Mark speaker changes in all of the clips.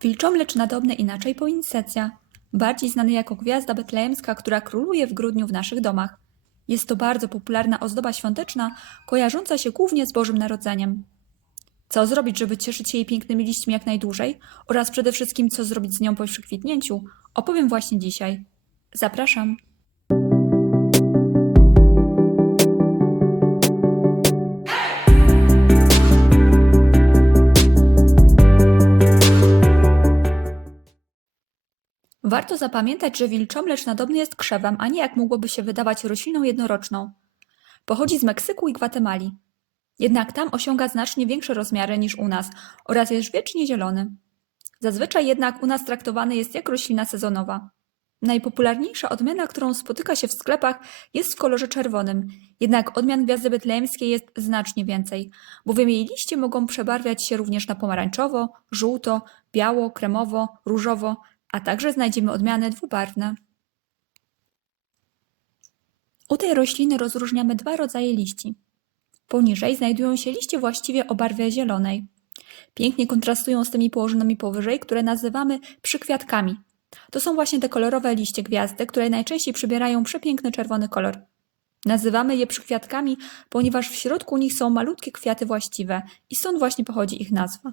Speaker 1: Wilczomlecz nadobny inaczej poinsettia, bardziej znany jako gwiazda betlejemska, która króluje w grudniu w naszych domach. Jest to bardzo popularna ozdoba świąteczna, kojarząca się głównie z Bożym Narodzeniem. Co zrobić, żeby cieszyć się jej pięknymi liśćmi jak najdłużej oraz przede wszystkim co zrobić z nią po przekwitnięciu, opowiem właśnie dzisiaj. Zapraszam. Warto zapamiętać, że wilczomlecz nadobny jest krzewem, a nie jak mogłoby się wydawać rośliną jednoroczną. Pochodzi z Meksyku i Gwatemali. Jednak tam osiąga znacznie większe rozmiary niż u nas oraz jest wiecznie zielony. Zazwyczaj jednak u nas traktowany jest jak roślina sezonowa. Najpopularniejsza odmiana, którą spotyka się w sklepach, jest w kolorze czerwonym, jednak odmian gwiazdy betlejemskiej jest znacznie więcej, bowiem jej liście mogą przebarwiać się również na pomarańczowo, żółto, biało, kremowo, różowo, a także znajdziemy odmiany dwubarwne. U tej rośliny rozróżniamy dwa rodzaje liści. Poniżej znajdują się liście właściwie o barwie zielonej. Pięknie kontrastują z tymi położonymi powyżej, które nazywamy przykwiatkami. To są właśnie te kolorowe liście gwiazdy, które najczęściej przybierają przepiękny czerwony kolor. Nazywamy je przykwiatkami, ponieważ w środku nich są malutkie kwiaty właściwe i stąd właśnie pochodzi ich nazwa.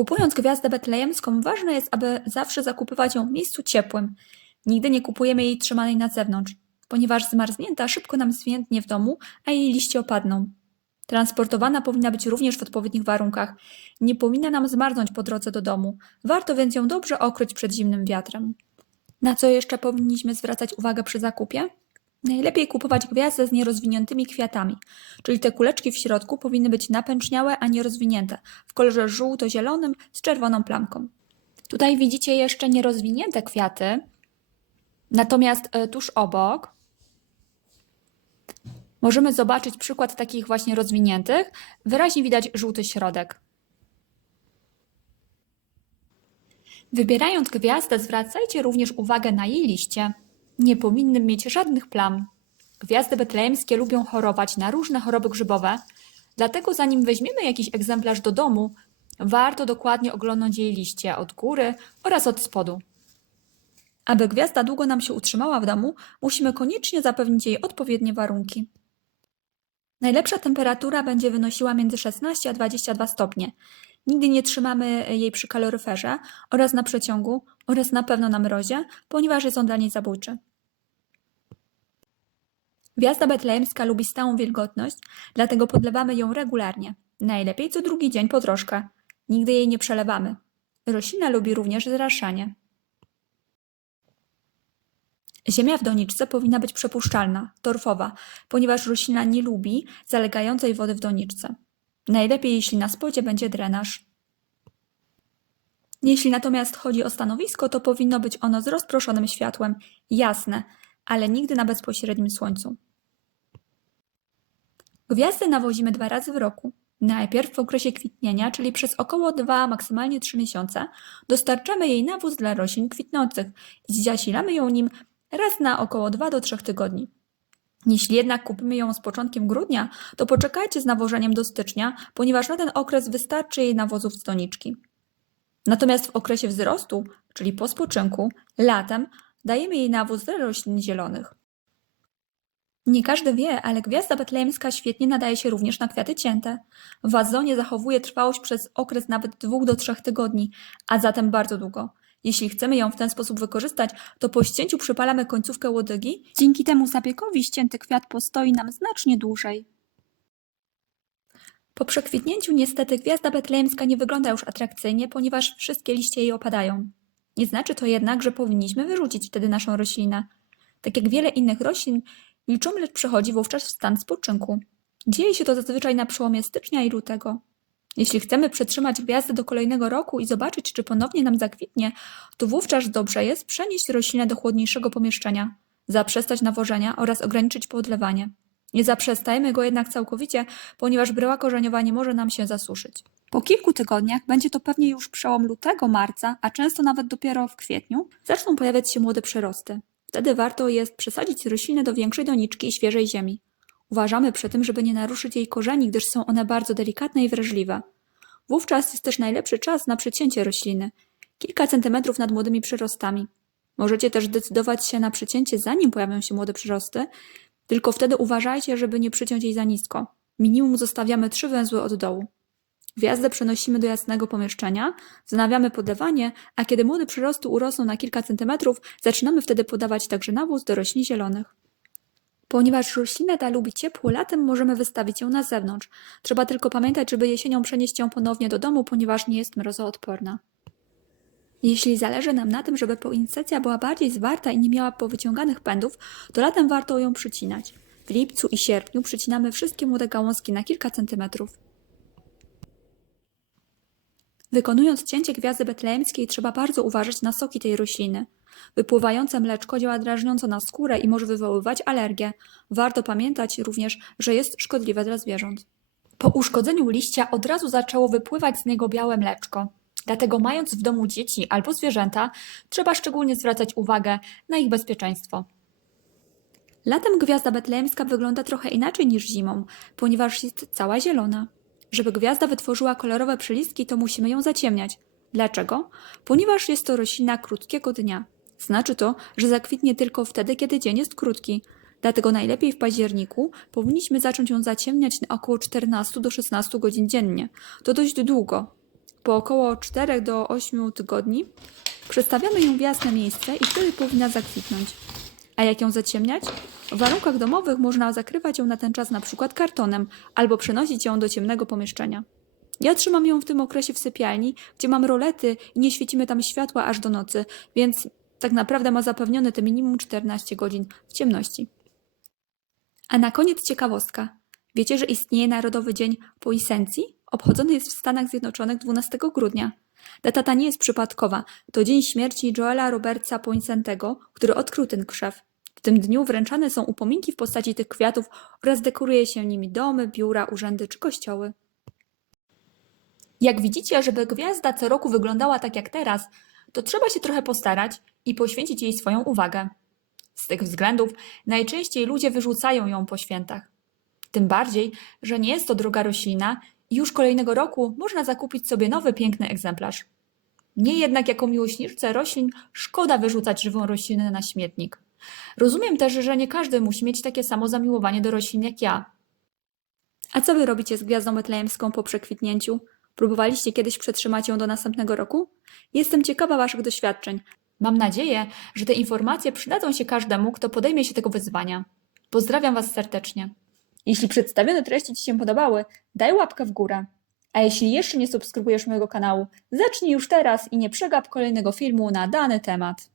Speaker 1: Kupując gwiazdę betlejemską, ważne jest, aby zawsze zakupywać ją w miejscu ciepłym. Nigdy nie kupujemy jej trzymanej na zewnątrz, ponieważ zmarznięta szybko nam zwiędnie w domu, a jej liście opadną. Transportowana powinna być również w odpowiednich warunkach. Nie powinna nam zmarznąć po drodze do domu. Warto więc ją dobrze okryć przed zimnym wiatrem. Na co jeszcze powinniśmy zwracać uwagę przy zakupie? Najlepiej kupować gwiazdę z nierozwiniętymi kwiatami, czyli te kuleczki w środku powinny być napęczniałe, a nie rozwinięte, w kolorze żółto-zielonym z czerwoną plamką. Tutaj widzicie jeszcze nierozwinięte kwiaty, natomiast e, tuż obok możemy zobaczyć przykład takich właśnie rozwiniętych. Wyraźnie widać żółty środek. Wybierając gwiazdę, zwracajcie również uwagę na jej liście. Nie powinny mieć żadnych plam. Gwiazdy betlejemskie lubią chorować na różne choroby grzybowe, dlatego zanim weźmiemy jakiś egzemplarz do domu, warto dokładnie oglądać jej liście od góry oraz od spodu. Aby gwiazda długo nam się utrzymała w domu, musimy koniecznie zapewnić jej odpowiednie warunki. Najlepsza temperatura będzie wynosiła między 16 a 22 stopnie. Nigdy nie trzymamy jej przy kaloryferze oraz na przeciągu oraz na pewno na mrozie, ponieważ jest on dla niej zabójczy. Gwiazda betlejemska lubi stałą wilgotność, dlatego podlewamy ją regularnie. Najlepiej co drugi dzień po troszkę. Nigdy jej nie przelewamy. Roślina lubi również zraszanie. Ziemia w doniczce powinna być przepuszczalna, torfowa, ponieważ roślina nie lubi zalegającej wody w doniczce. Najlepiej, jeśli na spodzie będzie drenaż. Jeśli natomiast chodzi o stanowisko, to powinno być ono z rozproszonym światłem, jasne, ale nigdy na bezpośrednim słońcu. Gwiazdy nawozimy dwa razy w roku. Najpierw w okresie kwitnienia, czyli przez około 2, maksymalnie 3 miesiące, dostarczamy jej nawóz dla roślin kwitnących i zasilamy ją nim raz na około 2 do 3 tygodni. Jeśli jednak kupimy ją z początkiem grudnia, to poczekajcie z nawożeniem do stycznia, ponieważ na ten okres wystarczy jej nawozów z doniczki. Natomiast w okresie wzrostu, czyli po spoczynku, latem, dajemy jej nawóz dla roślin zielonych. Nie każdy wie, ale gwiazda betlejemska świetnie nadaje się również na kwiaty cięte. W wazonie zachowuje trwałość przez okres nawet 2 do 3 tygodni, a zatem bardzo długo. Jeśli chcemy ją w ten sposób wykorzystać, to po ścięciu przypalamy końcówkę łodygi. Dzięki temu zapiekowi ścięty kwiat postoi nam znacznie dłużej. Po przekwitnięciu niestety gwiazda betlejemska nie wygląda już atrakcyjnie, ponieważ wszystkie liście jej opadają. Nie znaczy to jednak, że powinniśmy wyrzucić wtedy naszą roślinę. Tak jak wiele innych roślin, wilczomlecz przechodzi wówczas w stan spoczynku. Dzieje się to zazwyczaj na przełomie stycznia i lutego. Jeśli chcemy przetrzymać gwiazdę do kolejnego roku i zobaczyć, czy ponownie nam zakwitnie, to wówczas dobrze jest przenieść roślinę do chłodniejszego pomieszczenia, zaprzestać nawożenia oraz ograniczyć podlewanie. Nie zaprzestajmy go jednak całkowicie, ponieważ bryła korzeniowa nie może nam się zasuszyć. Po kilku tygodniach, będzie to pewnie już przełom lutego, marca, a często nawet dopiero w kwietniu, zaczną pojawiać się młode przyrosty. Wtedy warto jest przesadzić roślinę do większej doniczki i świeżej ziemi. Uważamy przy tym, żeby nie naruszyć jej korzeni, gdyż są one bardzo delikatne i wrażliwe. Wówczas jest też najlepszy czas na przycięcie rośliny. Kilka centymetrów nad młodymi przyrostami. Możecie też zdecydować się na przycięcie zanim pojawią się młode przyrosty, tylko wtedy uważajcie, żeby nie przyciąć jej za nisko. Minimum zostawiamy trzy węzły od dołu. Gwiazdę przenosimy do jasnego pomieszczenia, wznawiamy podawanie, a kiedy młode przyrosty urosną na kilka centymetrów, zaczynamy wtedy podawać także nawóz do roślin zielonych. Ponieważ roślina ta lubi ciepło, latem możemy wystawić ją na zewnątrz. Trzeba tylko pamiętać, żeby jesienią przenieść ją ponownie do domu, ponieważ nie jest mrozoodporna. Jeśli zależy nam na tym, żeby poinsetcja była bardziej zwarta i nie miała powyciąganych pędów, to latem warto ją przycinać. W lipcu i sierpniu przycinamy wszystkie młode gałązki na kilka centymetrów. Wykonując cięcie gwiazdy betlejemskiej trzeba bardzo uważać na soki tej rośliny. Wypływające mleczko działa drażniąco na skórę i może wywoływać alergię. Warto pamiętać również, że jest szkodliwe dla zwierząt. Po uszkodzeniu liścia od razu zaczęło wypływać z niego białe mleczko. Dlatego mając w domu dzieci albo zwierzęta, trzeba szczególnie zwracać uwagę na ich bezpieczeństwo. Latem gwiazda betlejemska wygląda trochę inaczej niż zimą, ponieważ jest cała zielona. Żeby gwiazda wytworzyła kolorowe przylistki, to musimy ją zaciemniać. Dlaczego? Ponieważ jest to roślina krótkiego dnia. Znaczy to, że zakwitnie tylko wtedy, kiedy dzień jest krótki. Dlatego najlepiej w październiku powinniśmy zacząć ją zaciemniać na około 14 do 16 godzin dziennie. To dość długo. Po około 4 do 8 tygodni przestawiamy ją w jasne miejsce i wtedy powinna zakwitnąć. A jak ją zaciemniać? W warunkach domowych można zakrywać ją na ten czas na przykład kartonem albo przenosić ją do ciemnego pomieszczenia. Ja trzymam ją w tym okresie w sypialni, gdzie mam rolety i nie świecimy tam światła aż do nocy, więc tak naprawdę ma zapewnione te minimum 14 godzin w ciemności. A na koniec ciekawostka. Wiecie, że istnieje Narodowy Dzień Poisencji? Obchodzony jest w Stanach Zjednoczonych 12 grudnia. Data ta nie jest przypadkowa. To dzień śmierci Joela Robertsa Poinsentego, który odkrył ten krzew. W tym dniu wręczane są upominki w postaci tych kwiatów oraz dekoruje się nimi domy, biura, urzędy czy kościoły. Jak widzicie, żeby gwiazda co roku wyglądała tak jak teraz, to trzeba się trochę postarać i poświęcić jej swoją uwagę. Z tych względów najczęściej ludzie wyrzucają ją po świętach. Tym bardziej, że nie jest to droga roślina i już kolejnego roku można zakupić sobie nowy piękny egzemplarz. Nie jednak jako miłośniczce roślin szkoda wyrzucać żywą roślinę na śmietnik. Rozumiem też, że nie każdy musi mieć takie samo zamiłowanie do roślin jak ja. A co wy robicie z gwiazdą betlejemską po przekwitnięciu? Próbowaliście kiedyś przetrzymać ją do następnego roku? Jestem ciekawa waszych doświadczeń. Mam nadzieję, że te informacje przydadzą się każdemu, kto podejmie się tego wyzwania. Pozdrawiam was serdecznie. Jeśli przedstawione treści Ci się podobały, daj łapkę w górę. A jeśli jeszcze nie subskrybujesz mojego kanału, zacznij już teraz i nie przegap kolejnego filmu na dany temat.